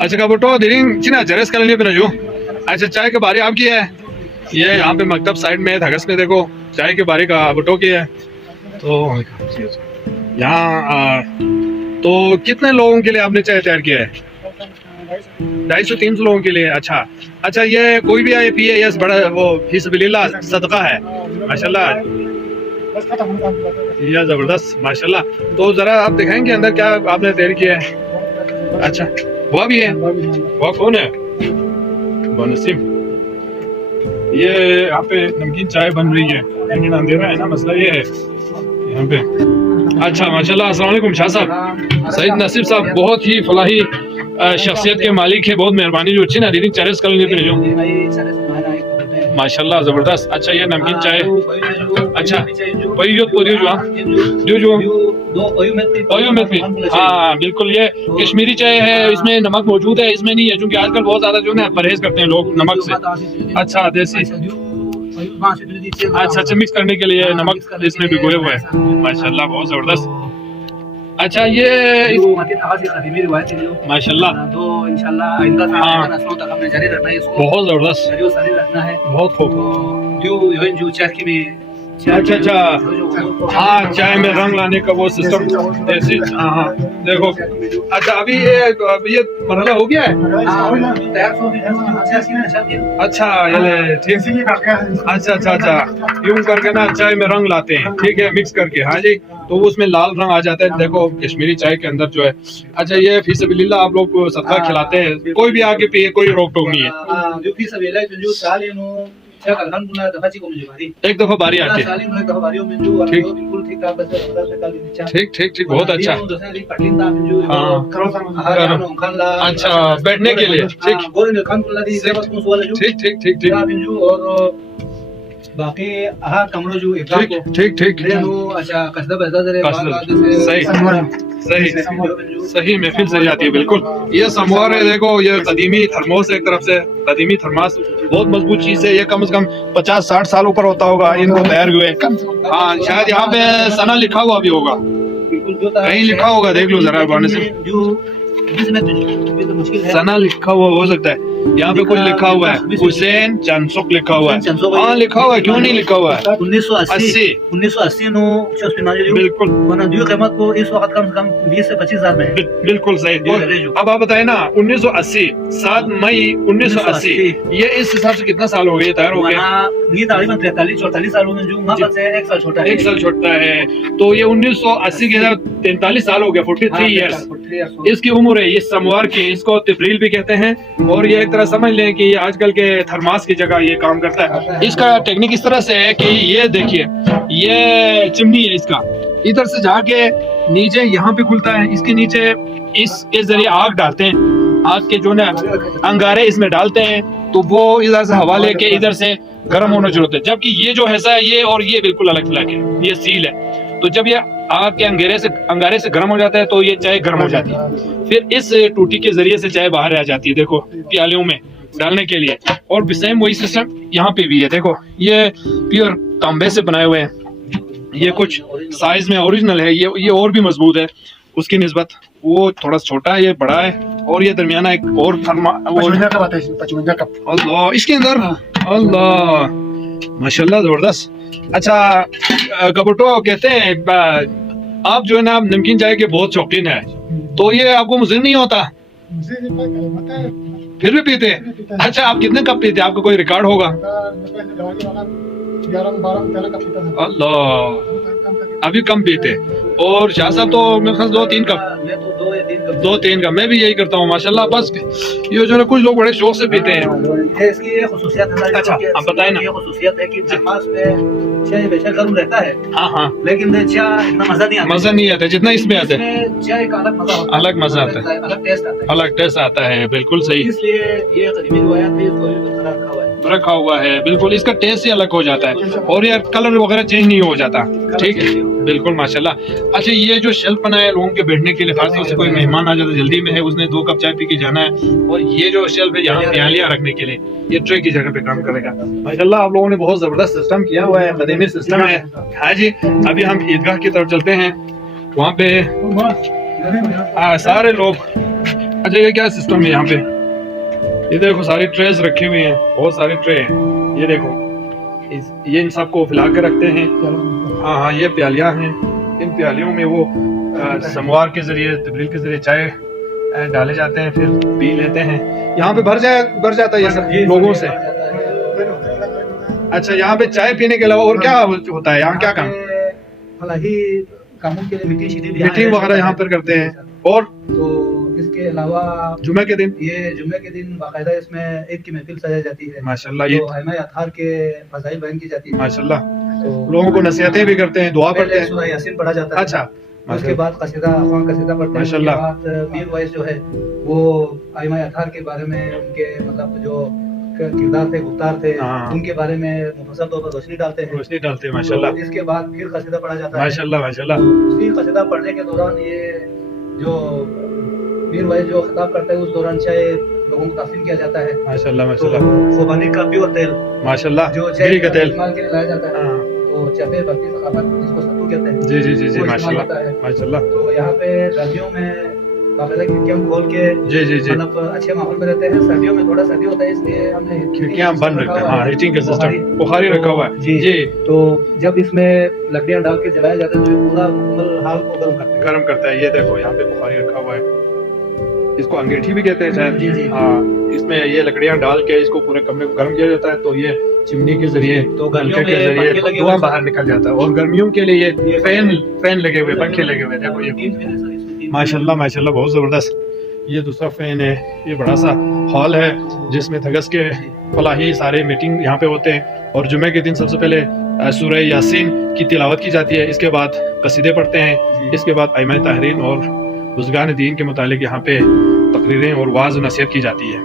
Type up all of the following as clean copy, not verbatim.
अच्छा कबूटो दिरिंग चिना जरेस कल पे जो अच्छा चाय के बारी आपकी है। ये यहाँ पे मकतब साइड में थगस में देखो चाय के बारी का कबूटो की है। तो यहाँ तो कितने लोगों के लिए आपने चाय तैयार किया है? 250-300 लोगों के लिए। अच्छा अच्छा, ये कोई भी आए पिए यस बड़ा वो फीसबिलिल्लाह सदका है माशाल्लाह, यह जबरदस्त माशाल्लाह। तो जरा आप दिखाएंगे अंदर क्या आपने तैयार किया है? अच्छा वह भी है, वह कौन है? बनसीम। ये यहाँ पे नमकीन चाय बन रही है लेकिन अंधेरा है ना, मसला ये है यहाँ पे। अच्छा माशाल्लाह, अस्सलाम वालेकुम शाह साहब। सईद नसीब साहब बहुत ही फलाही शख्सियत के मालिक है, बहुत मेहरबानी जो अच्छी ना दीदी चरस कर लेते जो माशाल्लाह जबरदस्त। अच्छा ये नमकीन चाय, अच्छा वही जो हाँ बिल्कुल, ये कश्मीरी चाय है, इसमें नमक मौजूद है, इसमें नहीं है क्योंकि आजकल बहुत ज्यादा जो है परहेज करते हैं लोग नमक से। अच्छा देसी, अच्छा अच्छा मिक्स करने के लिए नमक इसमें भिगोए हुए है माशाल्लाह, बहुत जबरदस्त। अच्छा ये माशाल्लाह बहुत जबरदस्त, बहुत खूब। अच्छा अच्छा हाँ, चाय में रंग लाने का वो सिस्टम देसी। हाँ हाँ देखो। अच्छा अभी ये मरहला हो गया है। अच्छा ये ठीक, अच्छा अच्छा अच्छा यूं करके ना चाय में रंग लाते हैं, ठीक है मिक्स करके। हाँ जी, तो उसमें लाल रंग आ जाता है देखो कश्मीरी चाय के अंदर जो है। अच्छा ये फीसबिलिल्लाह आप लोग सदका खिलाते हैं, कोई भी आके पिए कोई रोक टोक नहीं है। एक दफा बारी आती है, ठीक ठीक ठीक बहुत अच्छा। हाँ अच्छा बैठने के लिए ठीक ठीक ठीक ठीक बाकी हाँ कमरो जो ठीक ठीक सही सही महफिल सही जाती है बिल्कुल। ये समोर है देखो, ये कदीमी थर्मोस, एक तरफ से कदीमी थर्मास, बहुत मजबूत चीज है ये, कम से कम 50-60 साल ऊपर होता होगा इनको तैयार हुए। हाँ शायद यहाँ पे सना लिखा हुआ भी होगा, कहीं लिखा होगा देख लो जरा बाने से, सना लिखा हुआ हो सकता है। यहाँ पे कुछ लिखा हुआ है हुसैन चांसुक लिखा हुआ है। हाँ लिखा हुआ है, क्यों नहीं लिखा हुआ है? 1980 बिल्कुल कीमत को इस वक्त कम से कम 20 से 25 हजार में। बिल्कुल सही। अब आप बताए ना 1980 7 मई 1980, ये इस हिसाब से कितना साल हो गए तैयार हो गया? 43-44 सालों में जो से 1 साल छोटा है, 1 साल छोटा है। तो ये 1980 के 43 साल हो गया, 43 ईयर्स इसकी उम्र है। ये समवार की, इसको तिब्रील भी कहते हैं, और ये एक तरह समझ लें कि आजकल के थर्मास की जगह ये काम करता है। इसका टेक्निक इस तरह से है कि ये देखिए ये चिमनी है, इसका इधर से जाके नीचे यहाँ पे खुलता है, इसके नीचे इसके जरिए आग डालते हैं, आग के जो ना अंगारे इसमें डालते हैं, तो वो इधर से हवा लेके इधर से गर्म होना शुरू होता है। जबकि ये जो है ये और ये बिल्कुल अलग अलग है, ये सील है। तो जब ये आग के अंगारे से गर्म हो जाता है तो ये चाय गर्म हो जाती है, फिर इस टूटी के जरिए से चाय बाहर आ जाती है देखो प्यालियों में डालने के लिए। और सेम वही सिस्टम यहाँ पे भी है देखो, ये प्योर तांबे से बनाए हुए हैं, ये कुछ साइज में ओरिजिनल है, ये और भी मजबूत है उसकी निस्बत, वो थोड़ा छोटा है ये बड़ा है, और ये दरमियाना एक और अल्लाह इसके अंदर अल्लाह माशाल्लाह जबरदस्त। अच्छा कबूटो कहते हैं आप जो है ना नमकीन चाय के बहुत शौकीन है, तो ये आपको मुझे नहीं होता फिर भी पीते? अच्छा आप कितने कप पीते? आपका कोई रिकॉर्ड होगा? 11-12 कप पीता था। अल्लाह अभी कम पीते। और शाह साहब तो मेरे ख्याल 2-3 कप, 2-3 कप मैं भी यही करता हूँ माशाल्लाह। बस ये जो है कुछ लोग बड़े शौक से पीते हैं। इसकी ये खुसूसियत है, अच्छा आप बताएं ना। ये खुसूसियत है कि थर्मास में चाय बेशक गर्म रहता है, हाँ हाँ, लेकिन चाय इतना मजा नहीं आता जितना इसमें आता है। चाय का अलग मजा आता है, अलग टेस्ट आता है बिल्कुल सही। इसलिए ये कदीमी रिवायत में इसको रखा हुआ है बिल्कुल, इसका टेस्ट ही अलग हो जाता है और ये कलर वगैरह चेंज नहीं हो जाता। ठीक है बिल्कुल माशाल्लाह। अच्छा ये जो शेल्फ बनाया है लोगों के बैठने के लिए, खासतौर से कोई मेहमान आ जाता जल्दी में है, उसने 2 कप चाय पी के जाना है, और ये जो शेल्फ है यहाँ प्यालियां रखने के लिए, ये ट्रे की जगह पे काम करेगा माशाल्लाह। आप लोगों ने बहुत जबरदस्त सिस्टम किया हुआ है, कदीमी सिस्टम है। हाँ जी, अभी हम ईदगाह की तरफ चलते हैं, वहाँ पे सारे लोग अच्छा ये क्या सिस्टम है यहाँ पे? ये देखो सारी ट्रेस रखी हुई हैं, बहुत सारे ट्रे हैं। ये देखो ये इन सबको फैला के रखते हैं। हाँ हाँ ये प्यालियाँ हैं, इन प्यालियों में वो समवार के जरिए तबलीग के जरिए चाय डाले जाते हैं, फिर पी लेते हैं। यहाँ पे भर जाता है ये सब लोगों से। अच्छा यहाँ पे चाय पीने के अलावा और क्या होता है यहाँ, क्या काम? फलाही कामों के लिए मीटिंग वगैरह यहाँ पर करते हैं। और तो इसके अलावा जुमे के दिन, ये जुम्मे के दिन बाकायदा इसमें ईद की महफिल सजाई जाती है माशाल्लाह। तो ये अहम अतहार के फजाइल बयान की जाती है माशाल्लाह, तो लोगों को नसीहतें भी करते हैं, दुआ पढ़ते हैं। सूरह यासीन पढ़ा जाता है। अच्छा उसके बाद कसीदा अफ़गान कसीदा पढ़ते हैं। उसके माशाल्लाह। बाद मीर वाइज जो है वो अहम अतहार के बारे में, उनके मतलब जो किरदार थे, गुफ्तार थे, हाँ। उनके बारे में मुफस्सल तौर पर रोशनी डालते हैं। रोशनी डालते हैं माशाल्लाह। तो इसके बाद फिर कसीदा पढ़ा जाता है। माशाल्लाह माशाल्लाह। उसी कसीदा पढ़ने के दौरान ये जो मीर वाइज जो खिताब करता है उस दौरान चाय लोगों को तासीम किया जाता है। माशाल्लाह तो माशाल्लाह खुबानी का प्योर तेल माशाल्लाह, जो गिरी का तेल। इस्तेमाल के लिए लाया जाता है, हाँ। तो चफे बल्कि सकाफत जिसको सत्तू कहते हैं, जी जी जी जी वो इस्तेमाल माशाल्लाह होता है। माशाल्लाह। तो यहाँ पे गर्मियों में बाकायदा खिड़कियाँ खोल के जी जी जी मतलब अच्छे माहौल में रहते हैं। सर्दियों में थोड़ा सर्दी होता है इसलिए हमने खिड़कियाँ बंद रखते हैं। हाँ हीटिंग का सिस्टम, बुखारी रखा हुआ है। जी जी तो जब इसमें लकड़ियाँ डाल के जलाया जाता है तो ये पूरा मुकम्मल हाल को गर्म करते हैं। गर्म करता है। ये देखो यहाँ पे बुखारी रखा हुआ है, इसको अंगीठी भी कहते हैं शायद। जी जी हाँ इसमें ये लकड़ियाँ डाल के इसको पूरे कमरे को गर्म किया जाता है, तो ये चिमनी के जरिए तो गर्मियों पंखे के में जरिए पंखे लगे धुआं हुए बाहर निकल जाता है। और गर्मियों के लिए ये फैन लगे हुए, पंखे लगे हुए। देखो ये माशाल्लाह माशाल्लाह बहुत जबरदस्त। ये दूसरा फैन है, ये बड़ा सा हॉल है जिसमें थगस के फलाही सारे मीटिंग यहाँ पे होते हैं। और जुमे के दिन सबसे पहले सूरह यासीन की तिलावत की जाती है, इसके बाद कसीदे पढ़ते हैं, इसके बाद अइम्मा तहरीन और बुज़ुर्गान दीन के मुतालिक यहाँ पे तकरीरें और वाज़ और नसीहत की जाती है।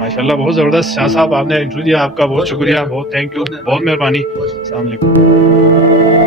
माशाल्लाह बहुत ज़बरदस्त। शाह साहब आपने इंटरव्यू दिया, आपका बहुत शुक्रिया, बहुत थैंक यू, बहुत मेहरबानी। अस्सलाम वालेकुम।